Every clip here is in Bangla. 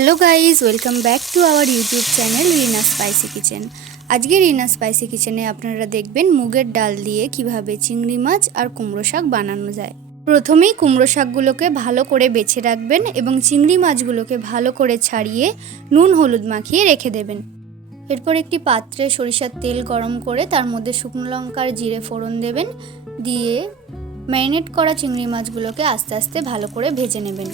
Hello guys welcome back to our YouTube channel Rina spicy kitchen. আজকে রিনা স্পাইসি কিচেনে আপনারা দেখবেন মুগের ডাল দিয়ে কীভাবে চিংড়ি মাছ আর কুমড়ো শাক বানানো যায়। প্রথমেই কুমড়ো শাকগুলোকে ভালো করে বেছে রাখবেন এবং চিংড়ি মাছগুলোকে ভালো করে ছাড়িয়ে নুন হলুদ মাখিয়ে রেখে দেবেন। এরপর একটি পাত্রে সরিষার তেল গরম করে তার মধ্যে শুকনো লঙ্কার জিরে ফোড়ন দেবেন, দিয়ে ম্যারিনেট করা চিংড়ি মাছগুলোকে আস্তে আস্তে ভালো করে ভেজে নেবেন।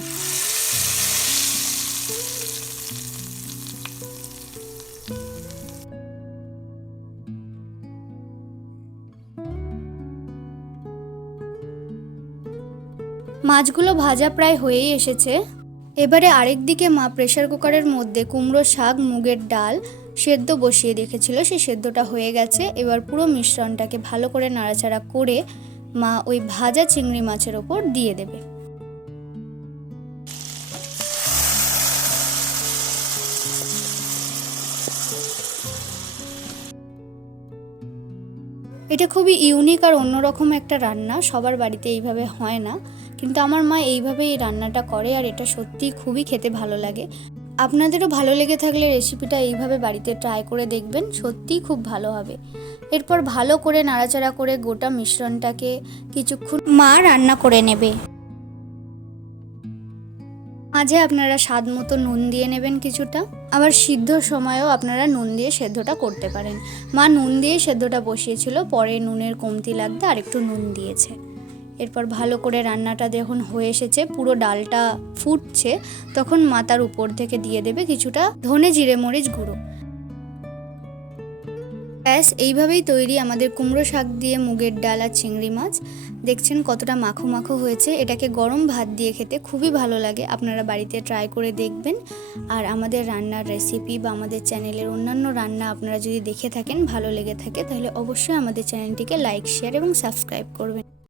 মাছগুলো ভাজা প্রায় হয়েই এসেছে। এবারে আরেক দিকে মা প্রেশার কুকারের মধ্যে কুমড়ো শাক, মুগের ডাল সেদ্ধ বসিয়ে রেখেছিল। সেই সেদ্ধটা হয়ে গেছে। এবার পুরো মিশ্রণটাকে ভালো করে নাড়াচাড়া করে মা ওই ভাজা চিংড়ি মাছের ওপর দিয়ে দেবে। এটা খুবই ইউনিক আর অন্যরকম একটা রান্না, সবার বাড়িতে এইভাবে হয় না। কিন্তু আমার মা এইভাবে এই রান্নাটা করে আর এটা সত্যিই খুবই খেতে ভালো লাগে। আপনাদেরও ভালো লেগে থাকলে রেসিপিটা এইভাবে বাড়িতে ট্রাই করে দেখবেন, সত্যিই খুব ভালো হবে। এরপর ভালো করে নাড়াচাড়া করে গোটা মিশ্রণটাকে কিছুক্ষণ মা রান্না করে নেবে। মাঝে আপনারা স্বাদ মতো নুন দিয়ে নেবেন কিছুটা। আবার সিদ্ধ সময়েও আপনারা নুন দিয়ে সেদ্ধটা করতে পারেন। মা নুন দিয়ে সেদ্ধটা বসিয়েছিল, পরে নুনের কমতি লাগতে আরেকটু নুন দিয়েছে। এরপর ভালো করে রান্নাটা যখন হয়ে এসেছে, পুরো ডালটা ফুটছে, তখন মাতার উপর থেকে দিয়ে দেবে কিছুটা ধনে জিরে মরিচ গুঁড়ো। ব্যাস, এইভাবেই তৈরি আমাদের কুমড়ো শাক দিয়ে মুগের ডাল আর চিংড়ি মাছ। দেখছেন কতটা মাখো মাখো হয়েছে। এটাকে গরম ভাত দিয়ে খেতে খুবই ভালো লাগে। আপনারা বাড়িতে ট্রাই করে দেখবেন। আর আমাদের রান্নার রেসিপি বা আমাদের চ্যানেলের অন্যান্য রান্না আপনারা যদি দেখে থাকেন, ভালো লেগে থাকে, তাহলে অবশ্যই আমাদের চ্যানেলটিকে লাইক শেয়ার এবং সাবস্ক্রাইব করবেন।